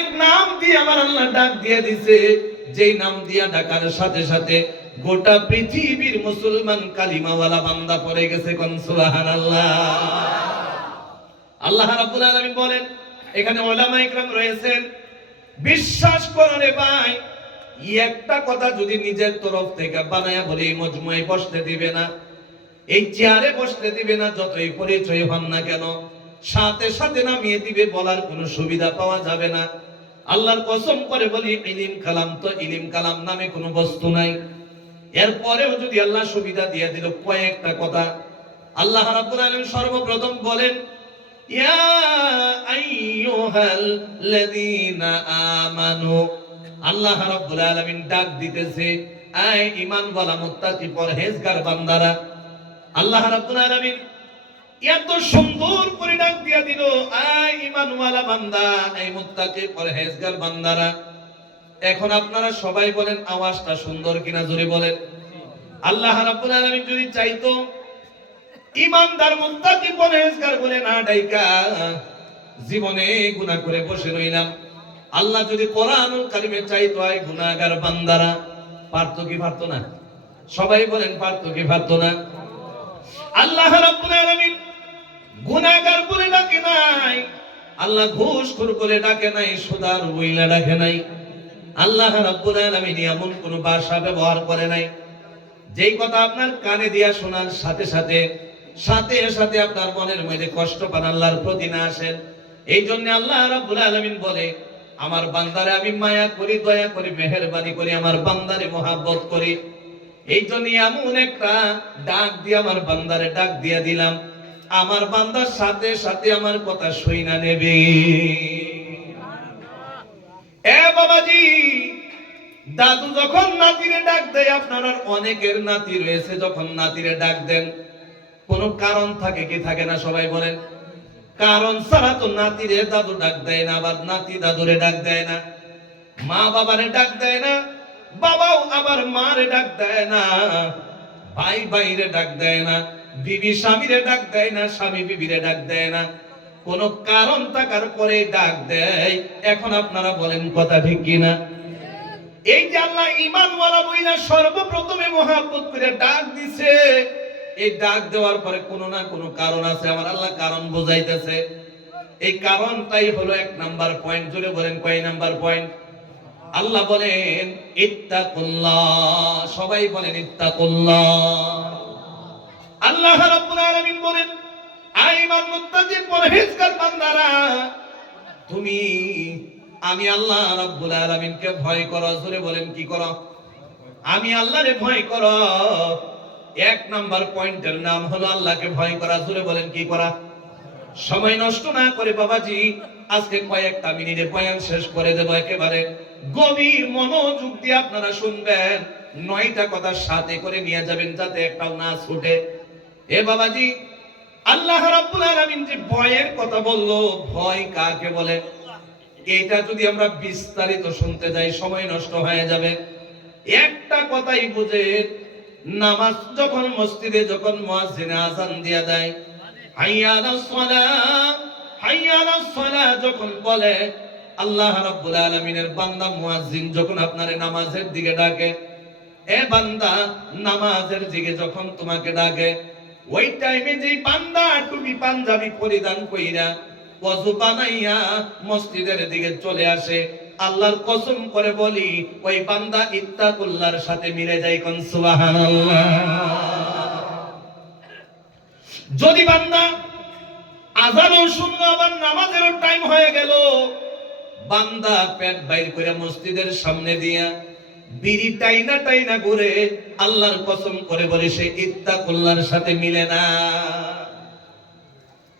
এক নাম দিয়ে আমার আল্লাহ ডাক দিয়ে দিছে। যেই নাম দিয়া ডাকার সাথে সাথে গোটা পৃথিবীর মুসলমান কালিমাওয়ালা বান্দা পড়ে গেছে কোন সুবহানাল্লাহ। আল্লাহ রাব্বুল আলামিন বলেন, এখানে ওলামা ইকরাম রয়েছেন। বিশ্বাস করো রে ভাই, একটা কথা যদি নিজের তরফ থেকে বানায়া বলে এই মজমুয়ে বসতে দিবে না, এই চেয়ারে বসতে দিবে না, যতই পরিচয় হন না কেন সাথে সাথে নামিয়ে দিবে, বলার কোনো সুবিধা পাওয়া যাবে না। আল্লাহর কসম করে বলি, ইলিম কালাম তো ইলিম কালাম নামে কোনো বস্তু নাই। এরপরেও যদি আল্লাহ সুবিধা দিয়ে দিল কয়েকটা কথা, আল্লাহ রাব্বুল আলামিন সর্বপ্রথম বলেন, ইয়া আইয়ুহাল্লাযীনা আমানু। আল্লাহ রাব্বুল আলামিন ডাক দিতেছে, আয় ঈমান ওয়ালা মুত্তাকি পরহেজগার বান্দারা, আল্লাহ রাব্বুল আলামিন এত সুন্দর করে ডাক দিয়া দিল, আয় ঈমান ওয়ালা বান্দা, এই মুত্তাকি পরহেজগার বান্দারা। এখন আপনারা সবাই বলেন, আওয়াজটা সুন্দর কিনা জোরে বলেন। আল্লাহ রাব্বুল আলামিন যদি চাইতো, ইমানদার মুত্তাকি পরহেজগার বলে না ডাইকা, জীবনে গুনাহ করে বসে রইলাম। আল্লাহ যদি কোরআনুল কারিমে চাইতো, আয় গুনাহগার বান্দারা। পারতো কি পারতো না? সবাই বলেন পারতো কি পারতো না? আল্লাহ রাব্বুল আলামিন গুনাহগার বলে ডাকে নাই। আল্লাহ ঘুষখোর বলে ডাকে নাই, সুদার বইলা ডাকে নাই। আল্লাহ রাব্বুল আলামিন এমন কোন ভাষা ব্যবহার করে নাই। যেই কথা আপনার কানে দিয়া শোনার সাথে সাথে সাথে সাথে আপনার মনের মধ্যে কষ্ট পান, আল্লাহর প্রতি না আসেন। এই জন্য আল্লাহ রাব্বুল আলামিন বলে, আমার বান্দারে আমি মায়া করি, দয়া করি, মেহেরবানি করি, আমার বান্দারে মহাব্বত করি। এই জন্য এমন একটা ডাক দিয়ে আমার বান্দারে ডাক দিয়ে দিলাম। আমার বান্দার সাথে সাথে আমার কথা সই না নেবে। এ বাবাজি, দাদু যখন নাতিরে ডাক দেয়, আপনার অনেকের নাতি রয়েছে যখন নাতিরে ডাক দেন। কোনো কারণ থাকে কি থাকে না সবাই বলেন। কারণ ছাড়া তো নাতিরে দাদু ডাক দেয় না, আবার নাতি দাদুরে ডাক দেয় না। মা বাবারে ডাক দেয় না বাবাও আবার মারে ডাক দেয় না, ভাই ভাইরে ডাক দেয় না, বিবি স্বামীরে ডাক দেয় না, স্বামী বিবিরে ডাক দেয় না। কোন কারণ থাকার পরে ডাক দেয়। এখন আপনারা বলেন কথা ঠিক কিনা? এই যে আল্লাহ ইমান ওয়ালা বইলা সর্বপ্রথমে মহাব্বত করে ডাক দিছে, এই ডাক দেওয়ার পরে কোনো না কোনো কারণ আছে, আমার আল্লাহ কারণ বোঝাইতেছে। এই কারণটাই হলো এক নাম্বার পয়েন্ট জুড়ে বলেন কয় নাম্বার পয়েন্ট আল্লাহ বলেন ইত্তা ইত্তাকুল্লাহ। সবাই বলেন ইত্তা ইত্তাকুল্লাহ। আল্লাহ রাব্বুল আলামিন বলেন আইমান মুত্তাকিন পরহেজগার বান্দারা, তুমি, আমি আল্লাহ রাব্বুল আলামিনকে ভয় করো। জোরে বলেন, কি করো? আমি আল্লাহরে ভয় করো। এক নাম্বার পয়েন্টের নাম হলো আল্লাহকে ভয় করা। জোরে বলেন, কি করা? সময় নষ্ট না করে বাবাজি আজকে কয়েকটা মিনিটে বয়ান শেষ করে দেব একেবারে। গভীর মনোযোগ দিয়ে আপনারা শুনবেন। নয়টা কথা সাথে করে নিয়ে যাবেন যাতে একটাও না ছুটে। এ বাবাজি, আল্লাহ রাব্বুল আলামিন যে ভয়ের কথা বলল, ভয় কাকে বলে? এটা যদি আমরা বিস্তারিত শুনতে যাই, সময় নষ্ট হয়ে যাবে। একটা কথাই বুঝে, নামাজ যখন মসজিদে, যখন মুয়াজ্জিনে আজান দিয়া দেয় হাইয়া আলাস যখন বলে, আল্লাহ রাব্বুল আলামিনের বান্দা মুয়াজ্জিন যখন আপনারে নামাজের দিকে ডাকে, এ বান্দা, নামাজের দিকে যখন তোমাকে ডাকে, ওই টাইমে যে বান্দা টুপি পাঞ্জাবি পরিধান কইরা ওযু বানাইয়া মসজিদের দিকে চলে আসে, আল্লাহর কসম করে বলি, ওই বান্দা ইত্তাকুল্লাহর সাথে মিলে যায় কোন সুবহানাল্লাহ। যদি বান্দা আজানও শুনলো, আবার নামাজেরও টাইম হয়ে গেল। বান্দা পেট বাইর করে মসজিদের সামনে দিয়া বিড়ি টাইনা টাইনা ঘুরে আল্লাহর কসম করে বলে, সে ইত্তাকুল্লাহর সাথে মিলে না।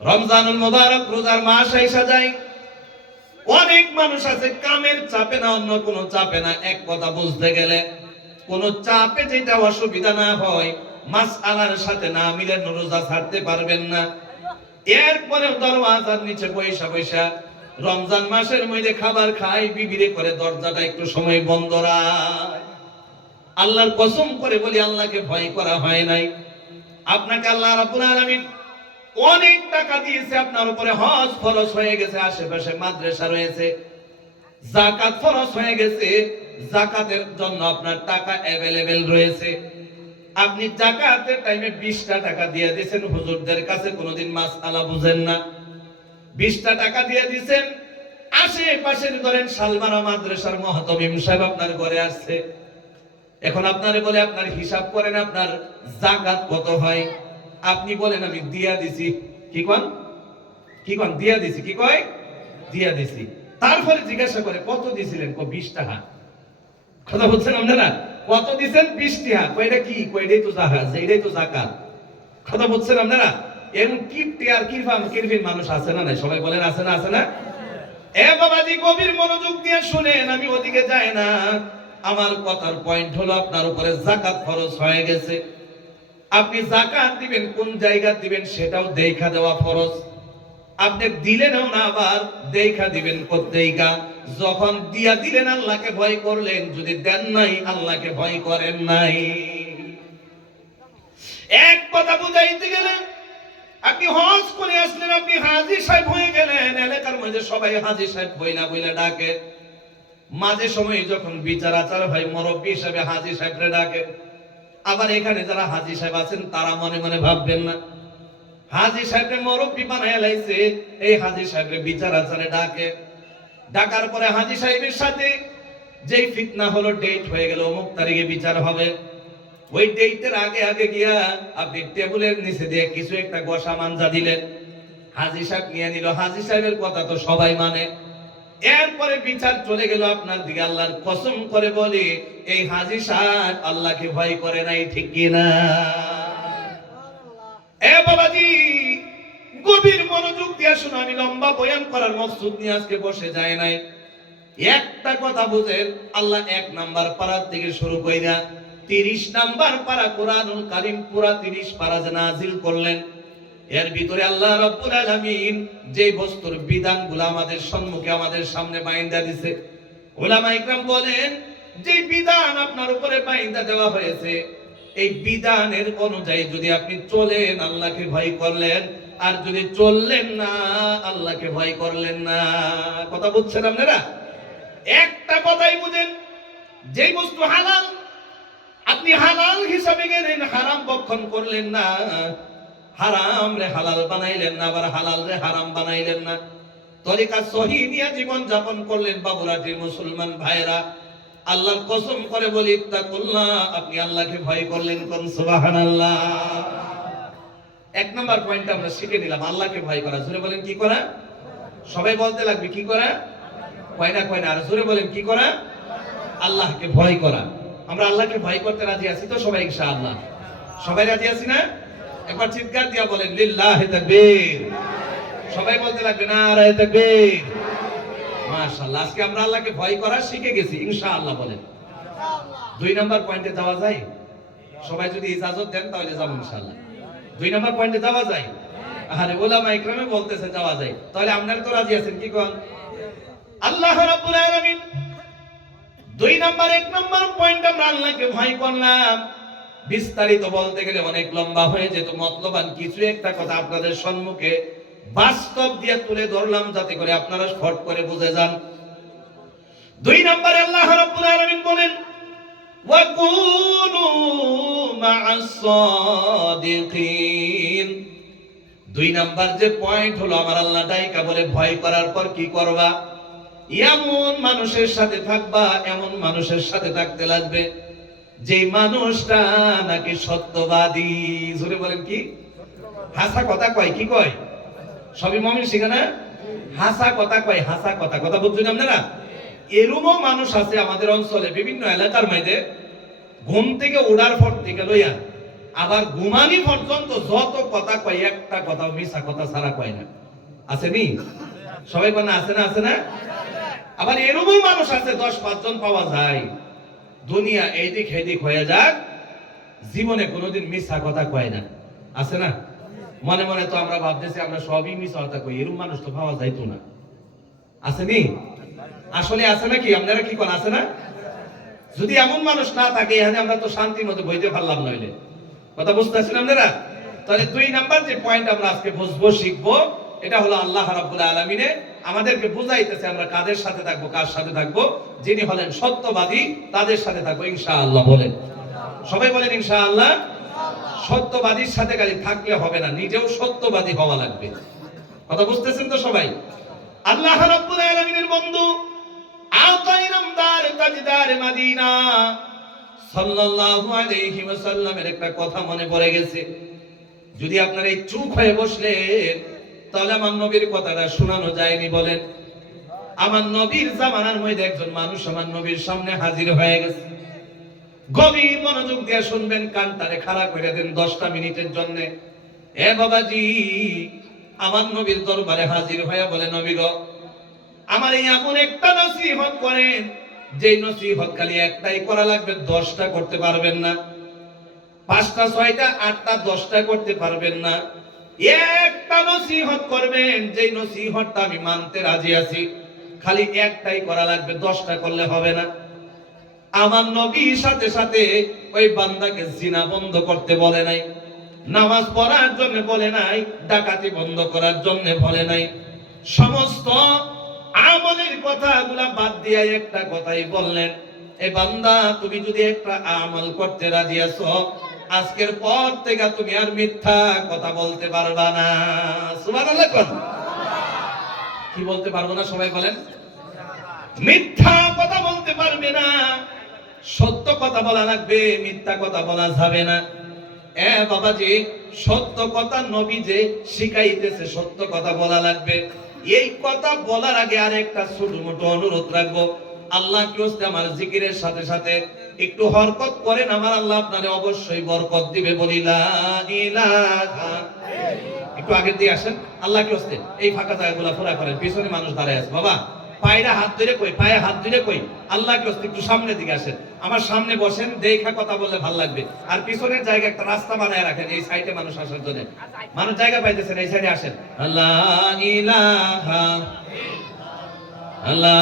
রমজানুল মোবারক রোজার মাস আইসা যায়। অনেক মানুষ আছে, কামের চাপে না, অন্য কোনো চাপে না। এক কথা বুঝতে গেলে, কোন চাপে যেটা অসুবিধা না হয় মাস আলার সাথে না মিলে, রোজা ছাড়তে পারবেন না। এরপরে দরওয়াজার নিচে পয়সা পয়সা রমজান মাসের মধ্যে খাবার খাই, বিবিরে করে দরজাটা একটু সময় বন্ধ আল্লাহর কসম করে বলি, আল্লাহকে ভয় করা হয় নাই। আপনাকে আল্লাহ রাব্বুল আলামিন অনেক টাকা দিয়েছে, আপনার উপরে হজ ফরজ হয়ে গেছে, আশেপাশে মাদ্রাসা রয়েছে। জাকাত ফরজ হয়ে গেছে জাকাতের জন্য আপনার টাকা অ্যাভেলেবেল রয়েছে। আপনি জাকাতের টাইমে বিশটা টাকা দিয়ে দিয়েছেন, হুজুরদের কাছে কোনোদিন মাছ আলা বুঝেন না। বিশটা টাকা দিয়ে দিয়েছেন, আশেপাশের ধরেন শালমারা মাদ্রাসার মহতমিম সাহেব আপনার ঘরে আসছে। এখন আপনারে বলে আপনার হিসাব করেন, আপনার জাকাত কত হয়? আপনি বলেন, আমি দিয়া দিছি। কি কন? কি কন? দিয়া দিছি। কি কয়? দিয়া দিছি। তারপরে জিজ্ঞাসা করে, কত দিছিলেন কো বিশ টাকা। কথা বলছেন আপনারা? কত দিছেন? বিশ টাকা কয়টা কি? কয়টাই তো জাকাত এইটাই তো জাকাত কথা বলছেন আপনারা? এরকম কিপটি আর কিরফাম কিরফিন মানুষ আছে না নাই? সবাই বলেন আছে না আছে না? এ বাবাজি, গভীর মনোযোগ দিয়ে শুনেন, আমি ওদিকে যাই না। আমার কথার পয়েন্ট হলো আপনার উপরে জাকাত খরচ হয়ে গেছে। আপনি জাকাত দিবেন, কোন জায়গা দিবেন সেটাও দেখা দেওয়া ফরজ। আপনি দিলেনও না, আবার দেখা দিবেন কোথায়গা যখন দিয়া দিলেন আল্লাহকে ভয় করলেন, যদি দেন নাই, আল্লাহকে ভয় করেন নাই। এক কথা বুঝাইতে গেলে, আপনি হজ করে আসলেন, আপনি হাজি সাহেব হয়ে গেলেন, এলাকার মধ্যে সবাই হাজি সাহেব বইলা বইলা ডাকে। মাঝে সময় যখন বিচার আচার হয়, মরব্বী হিসাবে হাজি সাহেবরে ডাকে। আবার এখানে যারা হাজি সাহেব আছেন, তারা মনে মনে ভাববেন না। হাজি সাহেবরে মরব্বী বানায় লাইছে, এই হাজি সাহেবরে বিচার আচারে ডাকে। ডাকার পরে হাজি সাহেবের সাথে। যেই ফিতনা হলো ডেট হয়ে গেল, অমুক তারিখে বিচার হবে। ওই ডেটের আগে আগে গিয়া আপনি টেবিলের নিচে দিয়ে কিছু একটা গোসা মানজা দিলেন। হাজি সাহেব নিয়ে নিল। হাজি সাহেবের কথা তো সবাই মানে। এরপরে বিচার চলে গেল আপনার দিকে। আল্লাহর কসম করে বলি, এই হাজি সাহেব আল্লাহকে ভয় করে নাই, ঠিক কিনা এ বাবাজি! গভীর মনোযোগ দিয়ে শুনো আমি লম্বা বয়ান করার মকসুদ নিয়ে আজকে বসে যায় নাই। একটা কথা বুঝেন, আল্লাহ এক নাম্বার পাড়ার থেকে শুরু কইরা তিরিশ নাম্বার পারা কোরআনুল কারিম পুরা তিরিশ পারা যে নাজিল করলেন। এর ভিতরে আল্লাহ রব্বুল আলামিন যে বস্তুর বিধানগুলো আমাদের সম্মুখে আমাদের সামনে বাইন্দা দিছে। ওলামা ইকরাম বলেন যে বিধান আপনার উপরে বাইন্দা দেওয়া হয়েছে, এই বিধানের অনুযায়ী যদি আপনি চলেন আল্লাহকে ভয় করলেন আর যদি চললেন না, আল্লাহকে ভয় করলেন না। কথা বুঝছেন আপনারা? একটা কথাই বুঝেন যে বস্তু হালাল, আপনি হালাল হিসাবে গেলেন, হারাম বক্ষণ করলেন না। হারাম রে হালাল বানাইলেন না, আবার হালাল রে হারাম বানাইলেন না। তরিকা সহি নিয়ে জীবন যাপন করলেন বাবুরাটি মুসলমান ভাইরা আল্লাহর কসম করে বলি, ইত্তাকুল্লাহ, আপনি আল্লাহকে ভয় করলেন কোন? সুবহানাল্লাহ। এক নম্বর পয়েন্ট আমরা শিখে নিলাম, আল্লাহকে ভয় করা। জোরে বলেন, কি করা? সবাই বলতে লাগবে, কি করা? কয় না, কয় আর জোরে বলেন, কি করা? আল্লাহকে ভয় করা। আমরা আল্লাহকে ভয় করতে রাজি আছি তো সবাই, ইনশাআল্লাহ। সবাই রাজি আছি না? একবার চিৎকার দিয়া বলেন, লিল্লাহ তাকবীর। সবাই বলতে লাগবে না রায় তাকবীর। মাশাআল্লাহ, আজকে আমরা আল্লাহকে ভয় করা শিখে গেছি, ইনশাআল্লাহ বলেন। দুই নাম্বার পয়েন্টে যাওয়া যায়? সবাই যদি ইজাজত দেন, তাহলে যাব ইনশাআল্লাহ। দুই নাম্বার পয়েন্টে যাওয়া যায়? আরে ওলামা ইকরামে বলতেছে যাওয়া যায়। তাহলে আপনারা তো রাজি আছেন, কি কোন? আল্লাহ রাব্বুল আলামিন দুই নাম্বার, এক নাম্বার পয়েন্ট আমরা আল্লাহকে ভয় করলাম। বিস্তারিত বলতে গেলে অনেক লম্বা হয়ে যেত মতলবান কিছু একটা কথা আপনাদের সম্মুখে বাস্তব দিয়ে তুলে ধরলাম, যাতে করে আপনারা শর্ট করে বুঝে যান। দুই নম্বরে আল্লাহ রাব্বুল আলামিন বলেন ওয়াকুনু মা'আস সাদিকিন দুই নাম্বার যে পয়েন্ট হলো, আমার আল্লাহ ডাইকা বলে ভয় করার পর কি করবা? এমন মানুষের সাথে থাকবা, এমন মানুষের সাথে থাকতে লাগবে যে মানুষটা নাকি সত্যবাদী। জোরে বলেন কি? হাসা কথা কয়, কি কয়? সবই মমিন শিখে না হাসা কথা কয়, হাসা কথা। কথা বুঝছেন আপনারা? এরুমও মানুষ আছে আমাদের অঞ্চলে, বিভিন্ন এলাকার মধ্যে ঘুম থেকে ওড়ার পর থেকে লইয়া, আবার ঘুমানি পর্যন্ত যত কথা কয়, একটা কথা মিশা কথা সারা কয় না। আছে নি? সবাই মানে আছে না আছে না? আবার এরকমও মানুষ আছে, দশ পাঁচজন পাওয়া যায়। দুনিয়া এই দিক এই দিক হয়ে যাক, জীবনে কোনোদিন মিশা কথা কয় না। আছে না? মনে মনে তো আমরা ভাবতেছি, আমরা সবই মিশা কথা কই এরকম মানুষ তো পাওয়া যাইতো না। আসেনি আসলে আছে নাকি? আপনারা কি কোন, আছে না? যদি এমন মানুষ না থাকে, এখানে আমরা তো শান্তির মতো বইতে পারলাম নইলে। কথা বুঝতে পারছেন আপনারা? তাহলে দুই নাম্বার যে পয়েন্ট আমরা আজকে বুঝব, শিখব, এটা হলো আল্লাহ রাব্বুল আলামিনে আমাদেরকে বুঝাইতেছে আমরা কাদের সাথে থাকব, কার সাথে থাকব। যিনি হলেন সত্যবাদী, তাদের সাথে থাকব, ইনশাআল্লাহ বলেন। সবাই বলেন, ইনশাআল্লাহ? সত্যবাদীর সাথে খালি থাকলে হবে না, নিজেও সত্যবাদী হওয়া লাগবে। কথা বুঝতেছেন তো সবাই? আল্লাহ রাব্বুল আলামিনের বন্ধু আতাইনাম দার তাজদার মদিনা। সাল্লাল্লাহু আলাইহি ওয়াসাল্লামের একটা কথা মনে পড়ে গেছে। যদি আপনার এই চুপ হয়ে বসলেন, তাহলে আমার নবীর কথাটা শোনানো যায়নি বলেন। আমার নবীর জামানার মধ্যে একজন মানুষ আমার নবীর সামনে হাজির হয়ে গেছে। গভীর মনোযোগ দিয়ে শুনবেন, কানটারে খাড়া করে দেন দশটা মিনিটের জন্য। এ বাবাজি, আমার নবীর দরবারে হাজির হয়ে বলে, নবী আমার এই এমন একটা নসিহত করেন। যে নসিহত খালি একটাই করা লাগবে, দশটা করতে পারবেন না। পাঁচটা, ছয়টা, আটটা, দশটা করতে পারবেন না। একটা নসিহত করবেন যে নসিহতটা আমি মানতে রাজি আছি। খালি একটাই করা লাগবে, দশটা করলে হবে না। আমার নবী সাথে সাথে ওই বান্দাকে জিনা বন্ধ করতে বলে নাই। নামাজ পড়ার জন্য বলে নাই, ডাকাতি বন্ধ করার জন্য বলে নাই। সমস্ত আমলের কথাগুলা বাদ দিয়ে একটা কথাই বললেন, এ বান্দা, তুমি যদি একটা আমল করতে রাজি আছো, আজকের পর থেকে তুমি আর মিথ্যা কথা বলতে পারবা না। সুবহানাল্লাহ? কি বলতে পারব না সবাই বলেন? মিথ্যা কথা বলতে পারবে না, সত্য কথা বলা লাগবে, মিথ্যা কথা বলা যাবে না। এ বাবাজি, সত্য কথা নবী যে শিখাইতেছে, সত্য কথা বলা লাগবে। এই কথা বলার আগে আর একটা ছোট অনুরোধ রাখব। আল্লাহ কি আমার জিকিরের সাথে সাথে একটু হরকত করেন, আমার আল্লাহ আপনারে অবশ্যই বরকত দিবে বলি, লা একটু আগের দিয়ে আসেন। আল্লাহ কি এই ফাঁকা জায়গাগুলো ফোরা করেন পিছনে মানুষ দাঁড়ায় আছে। বাবা পায়রা হাত ধরে কই পায়ে হাত ধরে কই? আল্লাহ কি একটু সামনের দিকে আসেন। আমার সামনে বসেন, দেখা কথা বললে ভালো লাগবে। আর পিছনের জায়গা একটা রাস্তা বানায় রাখেন, এই সাইডে মানুষ আসার জন্য। মানুষ জায়গা পাইতেছেন, এই সাইডে আসেন। আল্লাহ আল্লাহ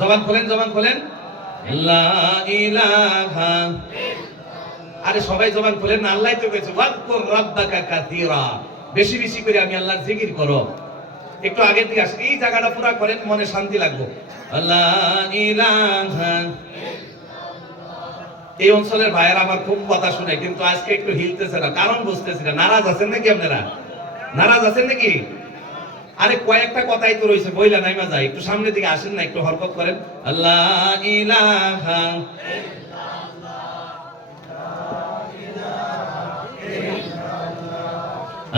জবান খোলেন জবান খোলেন। আল্লাহ আরে সবাই জবান খুলেন আল্লাহ তো কইছে বেশি বেশি করে আমি আল্লাহর জিকির করো একটু আগে থেকে আসেন এই জায়গাটা পুরা করেন, মনে শান্তি লাগবে। এই অঞ্চলের ভাইয়ের আমার খুব কথা শুনে, কিন্তু আজকে একটু হিলতেছে না। কারণ বুঝতেছি না। নারাজ আছেন নাকি আপনারা? নারাজ আছেন নাকি? আরে কয়েকটা কথাই তো রয়েছে, বইলা নাইমা যায়। একটু সামনের দিকে আসেন না, একটু হরকত করেন। আল্লাহ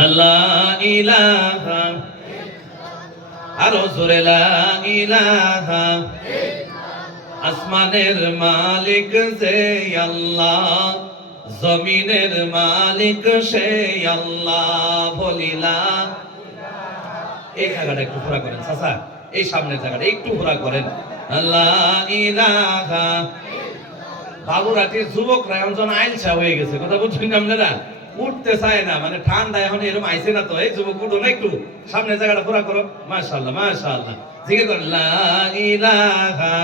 আল্লাহ ইলাহা। আরও জোরে ইলাহা আসমানের মালিক যে আল্লাহ, জমিনের মালিক সে আল্লাহ বলিলা এই জায়গাটা একটু ঘোরা করেন, চাচা, এই সামনের জায়গাটা একটু ঘোরা করেন। বাবুরাটির যুবকরা এখন আইলসা হয়ে গেছে, কথা বুঝছেন আপনারা? উঠতে চায় না মানে ঠান্ডা এখন এরকম আইছে না তো। এই যুবক, উঠো না একটু। সামনে জায়গাটা পুরা করো। মাশাআল্লাহ মাশাআল্লাহ। জিজ্ঞেস করেন, লা ইলাহা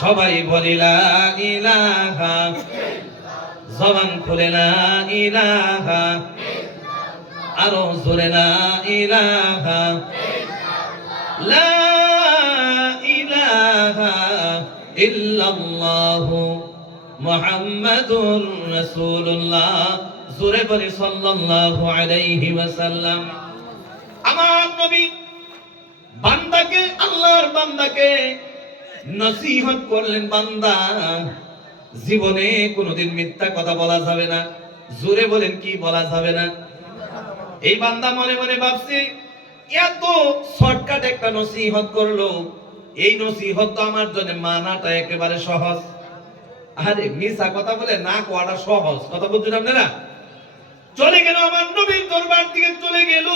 সবাই বলি ইলাহা জবান খুলে, লা ইলাহা আরও জোরে, লা ইলাহা লা ইলাহা ইল্লাল্লাহু। মুহাম্মাদুর রাসূলুল্লাহ, জোরে বলি সাল্লাল্লাহু আলাইহি ওয়াসাল্লাম। আমার নবী বান্দাকে, আল্লাহর বান্দাকে নসিহত করলেন, বান্দা, জীবনে কোনোদিন মিথ্যা কথা বলা যাবে না। জোরে বলেন, কি বলা যাবে না? এই বান্দা মনে মনে ভাবছে, এত শর্টকাট একটা নসিহত করল। এই নসিহত তো আমার জন্য মানাটা একেবারে সহজ। আরে মিসা কথা বলে না কোয়াটা সহজ কথা বুঝছেন আপনারা? চলে গেল আমার নবীর দরবার দিকে চলে গেল।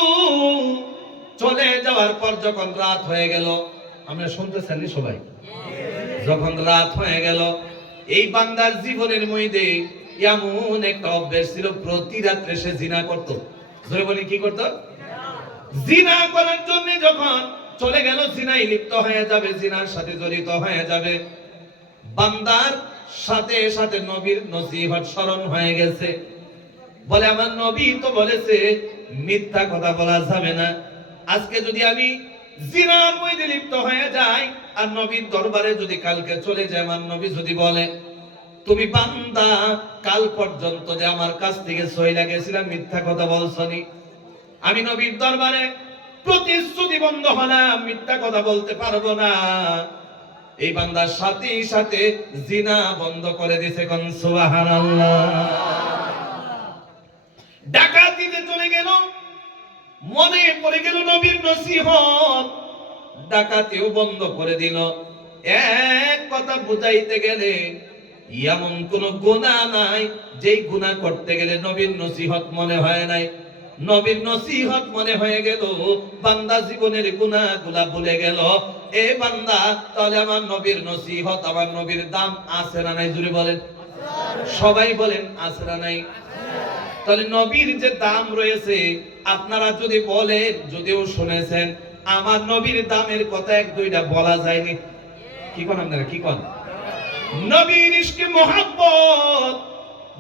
চলে যাওয়ার পর যখন রাত হয়ে গেল, আমরা শুনতেছেন নি সবাই? যখন রাত হয়ে গেল, এই বান্দার জীবনের মধ্যে এমন একটা অভ্যাস ছিল, প্রতি রাত্রে সে জিনা করত। জোরে বলি কি করত? জিনা করার জন্য যখন চলে গেল জিনাই লিপ্ত হয়ে যাবে, জিনার সাথে জড়িত হয়ে যাবে। বান্দার সাথে সাথে নবীর নসিহত স্মরণ হয়ে গেছে। বলে, আমার নবী তো বলেছে, মিথ্যা কথা বলা যাবে না। আজকে যদি আমি জিনার মধ্যে লিপ্ত হয়ে যাই, আর নবীর দরবারে যদি কালকে চলে যায় আমার নবী যদি বলে, তুমি বান্দা, কাল পর্যন্ত যে আমার কাছ থেকে সই লাগেছিলাম মিথ্যা কথা বলছনি। আমি নবীর দরবারে প্রতিশ্রুতি বন্ধ হলাম, মিথ্যা কথা বলতে পারব না। এই বান্দার সাথে সাথে জিনা বন্ধ করে দিছে কোন সুবহানাল্লাহ। ডাকাতিতে চলে গেল, মনে পড়ে গেল নবীর নসিহত। ডাকাতিও বন্ধ করে দিল। এক কথা বুঝাইতে গেলে, এমন কোন গুনাহ নাই, যেই গুনাহ করতে গেলে নবীর নসিহত মনে হয় নাই। নবীর নসিহত মনে হয়ে গেল, বান্দা জীবনের গুনাহগুলা ভুলে গেল। এ বান্দা, তাহলে আমার নবীর নসিহত, আমার নবীর দাম আছে না নাই? জুড়ে বলেন। সবাই বলেন, আছে না নাই? তাহলে নবীর যে দাম রয়েছে, আপনারা যদি বলেন, যদিও শুনেছেন, আমার নবীর দামের কথা এক দুইটা বলা যায়নি। কি কোন আপনারা? কি কোন? নবীর ইশকে মোহাব্বত।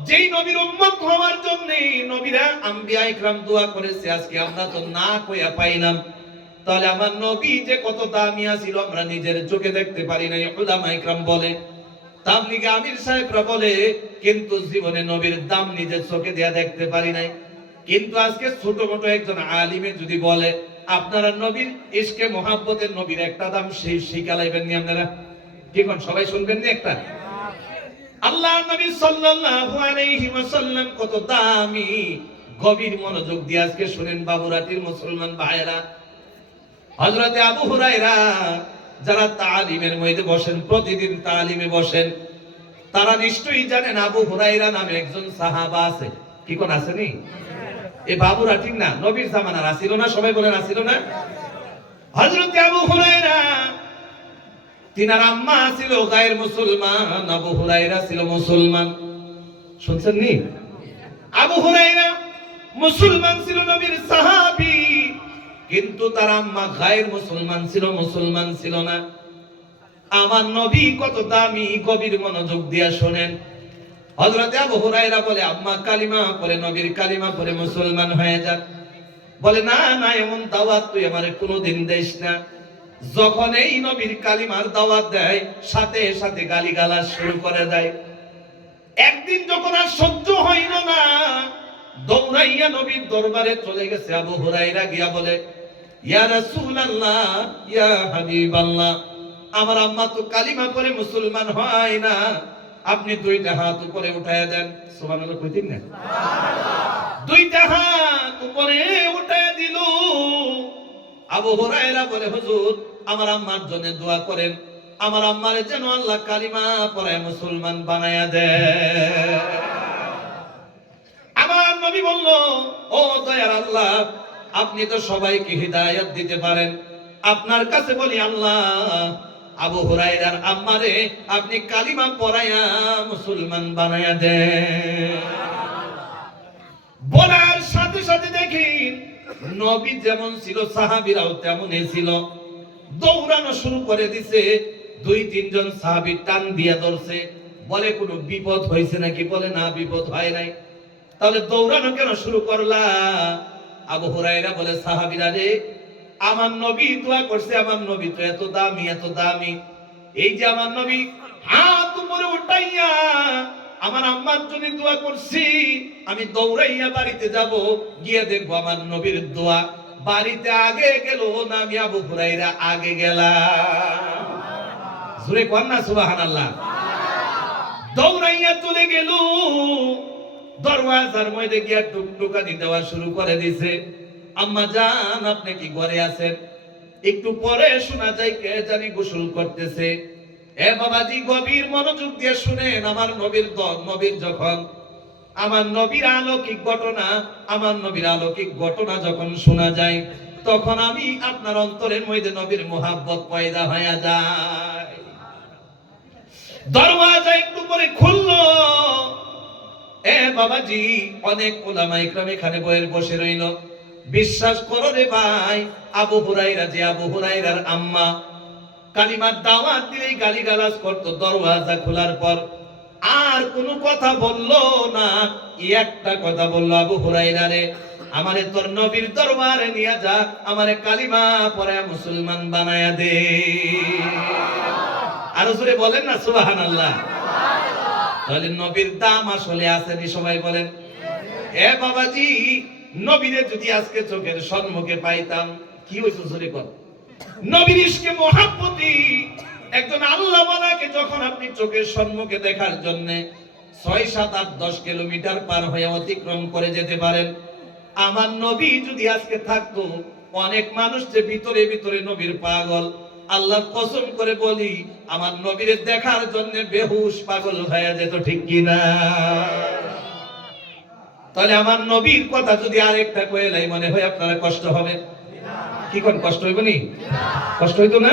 যেই নবীর উম্মত হওয়ার জন্য নবীরা আম্বিয়া ইকরাম দোয়া করেছে, আজকে আমরা তো না কইয়া পাইলাম। তাহলে আমার নবী যে কত দামিয়া ছিল আমরা নিজের চোখে দেখতে পারি নাই, উলামা ইকরাম বলে। তাবলিগে আমির সাহেবরা বলে, কিন্তু জীবনে নবীর দাম নিজের চোখে দেয়া দেখতে পারি নাই। কিন্তু আজকে ছোট মোটো একজন আলিমে যদি বলে, আপনারা নবীর ইশকে, মোহাব্বতের নবীর একটা দাম, সেই শিখালাইবেন নি আপনারা? কি সবাই শুনবেন নি একটা? আল্লাহ নবী সাল্লাল্লাহু আলাইহি ওয়াসাল্লাম কত দামি। গভীর মনোযোগ দিয়ে আজকে শুনেন বাবুরাটির মুসলমান ভাইয়েরা। হযরতে আবু হুরায়রা, যারা তালিমের মধ্যে বসেন, প্রতিদিন তালিমে বসেন, তারা নিশ্চয়ই জানেন আবু হুরাইরা নামে একজন সাহাবা আছে। কি কোন আসেনি এ বাবুরা ঠিক না, নবীর জামানার আসিল না? সবাই বলেন আসিল না? হযরত আবু হুরাইরা তিনার আম্মা ছিল গায়ের মুসলমান, আবু হুরাইরা ছিল মুসলমান। শুনছেন নি আবু হুরাইরা মুসলমান ছিল নবীর সাহাবী, কিন্তু তার আম্মা গায়ের মুসলমান ছিল মুসলমান ছিল না। আমার নবী কত দামি গভীর মনোযোগ দিয়া শোনেন। হযরতে আবু হুরাইরা বলে, আম্মা কালিমা পরে নবীর কালিমা পরে মুসলমান হয়ে যান। বলে, না না, এমন দাওয়াত তুই আমারে কোনোদিন দেস না। যখন এই নবীর কালিমার দাওয়াত দেয় সাথে সাথে গালিগালাজ শুরু করে দেয়। একদিন যখন আর সহ্য হইল না দৌড়াইয়া নবীর দরবারে চলে গেছে আবু হুরাইরা গিয়া বলে ইয়া রাসূলুল্লাহ ইয়া হাবিবাল্লাহ আমার আম্মা তো কালিমা পরে মুসলমান হয় না। আপনি দুইটা হাত উপরে উঠায় দেন। সুবহানাল্লাহ কইতেন না? দুইটা হাত উপরে উঠায় দিল আবু হুরায়রা বলে, হুজুর, আমার আম্মার জন্য দোয়া করেন। আমার আম্মারে যেন আল্লাহ কালিমা পরে মুসলমান বানায়া দেয়। আমার নবী বলল, ও দয়ার আল্লাহ, আপনি তো সবাইকে হৃদায়ত দিতে পারেন। আপনার কাছে বলি আল্লাহ, আবু হুরাইরার আম্মারে আপনি কালিমা পড়াইয়া মুসলমান বানায়া দেন। বলার সাথে সাথে দেখি নবী যেমন ছিল, সাহাবীরাও তেমনই ছিল। দৌড়ানো শুরু করে দিছে, দুই, তিনজন সাহাবী টান দিয়া ধরছে। বলে, কোনো বিপদ হয়েছে নাকি? বলে, না, বিপদ হয় নাই। তাহলে দৌড়ানো কেন শুরু করলা? আবু হুরাইরা বলে, সাহাবীরা রে, আমার নবী দোয়া করছে, আমার নবী তো এত দামি এত দামি। এই যে আমার নবী হাত উপরে উঠাইয়া আমার আম্মার জন্য দোয়া করছি, আমি দৌড়াইয়া বাড়িতে যাব, গিয়ে দেখব আমার নবীর দোয়া। বাড়িতে আগে গেল না, আমি আবু হুরাইরা আগে গেলাম। জুড়ে কর দৌড়াইয়া চলে গেল, দরওয়াজার মধ্যে গিয়া টুকটুকানি দেওয়া শুরু করে দিছে। আম্মা জান, আপনি কি ঘরে আছেন? একটু পরে শোনা যায় কে জানি গোসল করতেছে। এ বাবাজি, গভীর মনোযোগ দিয়ে শুনেন আমার নবীর দ- নবীর যখন, আমার নবীর আলৌকিক ঘটনা, আমার নবীর আলৌকিক ঘটনা যখন শোনা যায়, তখন আমি আপনার অন্তরের মধ্যে নবীর মোহাব্বত পয়দা হয়ে যায়। দরওয়াজা একটু পরে খুললো। এ বাবাজি, অনেক ওলামা ইকরাম এখানে বইয়ের বসে রইল। বিশ্বাস করো রে ভাই, আবু হুরাইরা যে আবু হুরাইরার আম্মা কালিমার দাওয়াত দিলেই গালিগালাজ করতো, দরওয়াজা খোলার পর। আর কোনো কথা বলল না একটা কথা বলল আবু হুরাইরা রে, আমারে তোর নবীর দরবারে নিয়ে যা, আমারে কালিমা পরে মুসলমান বানায়া দে। আরও জোরে বলেন না, সুবহানাল্লাহ। তাহলে নবীর দাম আসলে আসেনি সবাই বলেন। এ বাবাজি, নবীরে যদি আজকে চোখের সম্মুখে পাইতাম, কি হইতো জোরে কর নবীর একজন আল্লাহ বালাকে যখন আপনি চোখের সম্মুখে দেখার জন্য ছয়, সাত, আট, দশ কিলোমিটার পার হয়ে অতিক্রম করে যেতে পারেন। আমার নবী যদি আজকে থাকতো, অনেক মানুষ যে ভিতরে ভিতরে নবীর পাগল কসম করে বলি, আমার নবীরে দেখার জন্য বেহুশ পাগল হয়ে যেত ঠিক কিনা? তাহলে আমার নবীর কথা যদি আরেকটা কয়ে কয়েলাই মনে হয় আপনারা কষ্ট হবে। কি কোন, কষ্ট হইব নি? কষ্ট হইতো না?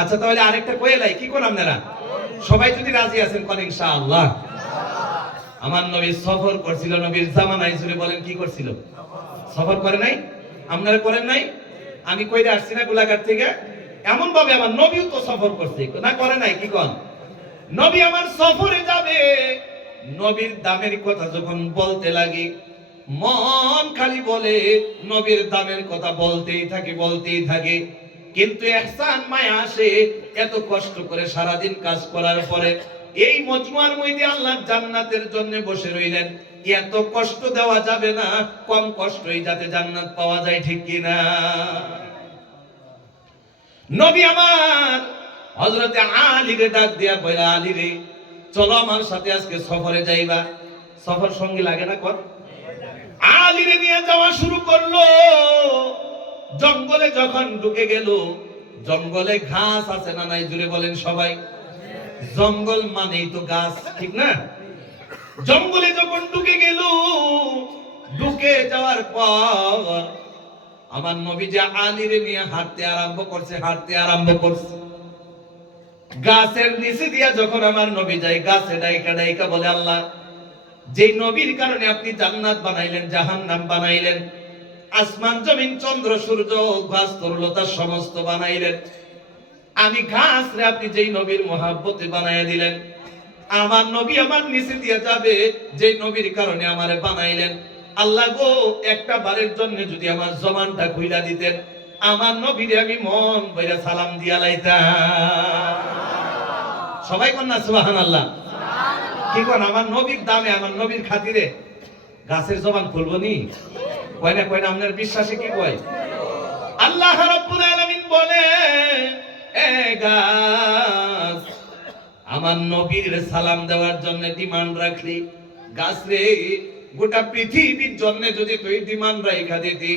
আচ্ছা তাহলে আরেকটা কয়েলাই কি কোন আপনারা? সবাই যদি রাজি আছেন কোন ইনশাআল্লাহ। আমার নবী সফর করছিল, নবীর জামানায় জুড়ে বলেন, কি করছিল? সফর করে নাই? আপনারা করেন নাই? আমি কইরে আসছি না গোলাঘাট থেকে। এমন ভাবে আমার নবীও তো সফর করছে। না, করে নাই, কি কোন? নবী আমার সফরে যাবে। নবীর দামের কথা যখন বলতে লাগি মন খালি বলে, নবীর দামের কথা বলতেই থাকে বলতেই থাকে। কিন্তু এহসান মায়া আসে, এত কষ্ট করে সারাদিন কাজ করার পরে এই মজমুয়ার মধ্যে আল্লাহ জান্নাতের জন্য বসে রইলেন। এত কষ্ট দেওয়া যাবে না, কম কষ্টই যাতে জান্নাত পাওয়া যায়, ঠিক কিনা নবী আমার হজরতে আলীরে ডাক দিয়া কইরা, আলী রে, চলো আমার সাথে আজকে সফরে যাইবা। সফর সঙ্গী লাগে না কর? আলীরে নিয়ে যাওয়া শুরু করল। জঙ্গলে যখন ঢুকে গেল, জঙ্গলে ঘাস আছে না নাই জুড়ে বলেন সবাই? জঙ্গল মানেই তো গাছ, ঠিক না? জঙ্গলে যখন ঢুকে গেল, ঢুকে যাওয়ার পর আমার নবী যে আলীরে নিয়ে হাঁটতে আরম্ভ করছে, হাঁটতে আরম্ভ করছে। গাছের নিচে দিয়া যখন আমার নবী যায়, গাছে ডাইকা ডাইকা বলে, আল্লাহ যে নবীর কারণে আপনি জান্নাত বানাইলেন, জাহান্নাম বানাইলেন, আসমান, জমিন, চন্দ্র, সূর্য গাছ তরুলতা সমস্ত বানাইলেন। আমি ঘাস রে আপনি যেই নবীর মহাব্বতে বানাইয়া দিলেন। আমার নবী আমার নিচে দিয়ে যাবে যে নবীর কারণে আমারে বানাইলেন। আল্লাহ গো, একটা বারের জন্য যদি আমার জমানটা খুইলা দিতেন, আমার নবীরে আমি মন বইরা সালাম দিয়া লাইতাম। সবাই কন্যা সুবাহান আল্লাহ কি কোন, আমার নবীর দামে, আমার নবীর খাতিরে গাছের জবান খুলবো নি? কয় না কয় না, আপনার বিশ্বাসে কি কয়? আল্লাহ আলামিন বলে, এ গাছ, আমার নবীর সালাম দেওয়ার জন্য ডিমান্ড রাখলি। গাছ রে, গোটা পৃথিবীর জন্য যদি তুই ডিমান্ড রাখা দিতি,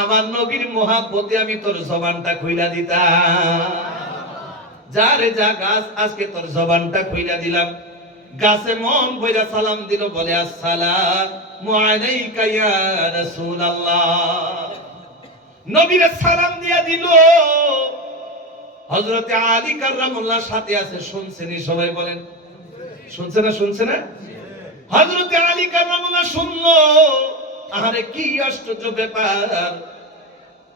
আমার নবীর মহাব্বতে আমি তোর জবানটা খুইলা দিতাম। যা রে যা গাছ, আজকে তোর জবানটা খুইলা দিলাম। গাছে মন বইরা সালাম দিল, বলে, আসসালামু আলাইকা ইয়া রাসূলুল্লাহ। নবীর সালাম দিয়া দিল। হযরতে আলী কাররামুল্লাহ সাথে আছে, শুনছেনি সবাই বলেন? শুনছে না শুনছে না? হযরতে আলী কাররামুল্লাহ শুনলো। আরে কি আশ্চর্য ব্যাপার।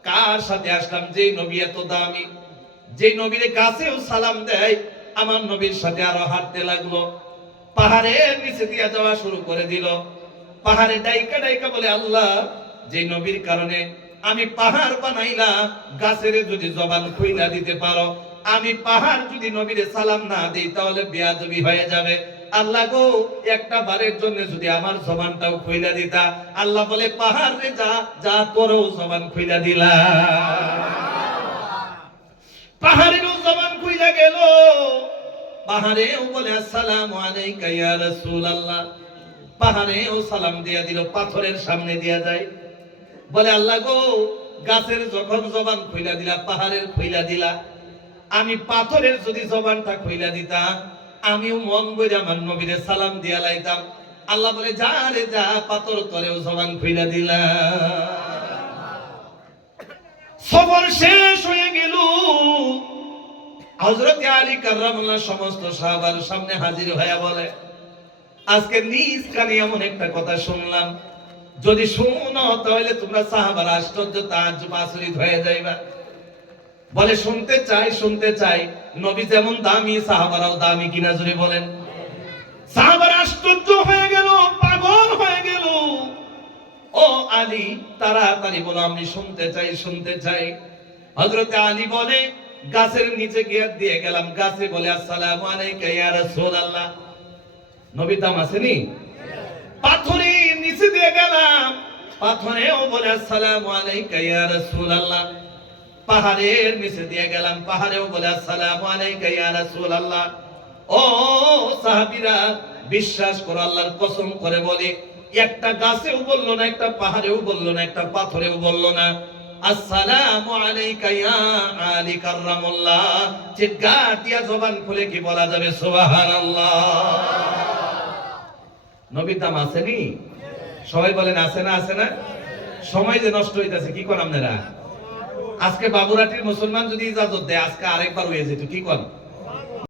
কার সাথে আসলাম যে নবী এত দামি? যে নবীর কাছেও সালাম দেয়, আমার নবীর সাথে আরও হাঁটতে লাগল। পাহাড়ের নিচে দিয়ে যাওয়া শুরু করে দিল। পাহাড়ে ডাইকা ডাইকা বলে আল্লাহ যে নবীর কারণে আমি পাহাড় বানাইলাম গাছের যদি জবান খুইলা দিতে পারো আমি পাহাড় যদি নবীর সালাম না দিই তাহলে বেয়াদবি হয়ে যাবে। আল্লাহ গো একটা বারের জন্য যদি আমার জবানটাও খুইলা দিতা। আল্লাহ বলে পাহাড় রে যা যা তোরও জবান খুইলা দিলা। পাহাড়েরও জবান খুইলা গেল। পাহাড়েও বলে, আসসালামু আলাইকা ইয়া রাসূলুল্লাহ। পাহাড়েও সালাম দিয়া দিল, পাথরের সামনে দিয়া যায়। বলে, আল্লাহ গো, গাছের যখন জবান খুইলা দিলা, পাহাড়ের খুইলা দিলা, আমি পাথরের যদি জবানটা খুইলা দিতাম, আমিও মন বইরে আমার নবীরে সালাম দিয়া লাইতাম। আল্লাহ বলে, যা রে যা, পাথর তরেও জবান খুইলা দিলা। সফর শেষ হয়ে গেল। হযরত আলী কাররামুল্লাহ সমস্ত সাহাবার সামনে হাজির হয়ে বলে, আজকে নিজ কানে এমন একটা কথা শুনলাম। যদি শুনো তাহলে তোমরা সাহাবার আশ্চর্য তাজ্জুব আচরিত হয়ে যাইবা। বলে, শুনতে চাই শুনতে চাই। নবী যেমন দামি, সাহাবারাও দামি কিনা জুড়ে বলেন? সাহাবার আশ্চর্য হয়ে গেল, পাগল হয়ে গেল। ও আলী, তাড়াতাড়ি বলো, আমি শুনতে চাই শুনতে চাই। হজরতে আলী বলে গাছের নিচে গিয়ে দিয়ে গেলাম। গাছে বলে, আসসালামু আলাইকা নবী দাম আসেনি? পাথরের নিচে দিয়ে গেলাম। পাথরেও বলে, আসসালামু আলাইকা ইয়া পাহাড়ের নিচে দিয়ে গেলাম। পাহাড়েও বলে, আসসালামু আলাইকা ইয়া ও সাহাবীরা, বিশ্বাস করো, আল্লাহর কসম করে বলে, একটা গাছেও বলল না, একটা পাহাড়েও বলল না, একটা পাথরেও বলল না। আসসালামু আলাইকা ইয়া আলী কাররামুল্লাহ। চিৎকার দিয়া জবান খুলে কি বলা যাবে? সুবহানাল্লাহ। নবীর দাম আসেনি? সবাই বলেন আছে না আছে না? সময় যে নষ্ট হইতাছে, কি করেন আপনারা? আজকে বাবুরাটির মুসলমান যদি ইজাজত দেয়, আজকে আরেকবার হয়ে যেত, কি করেন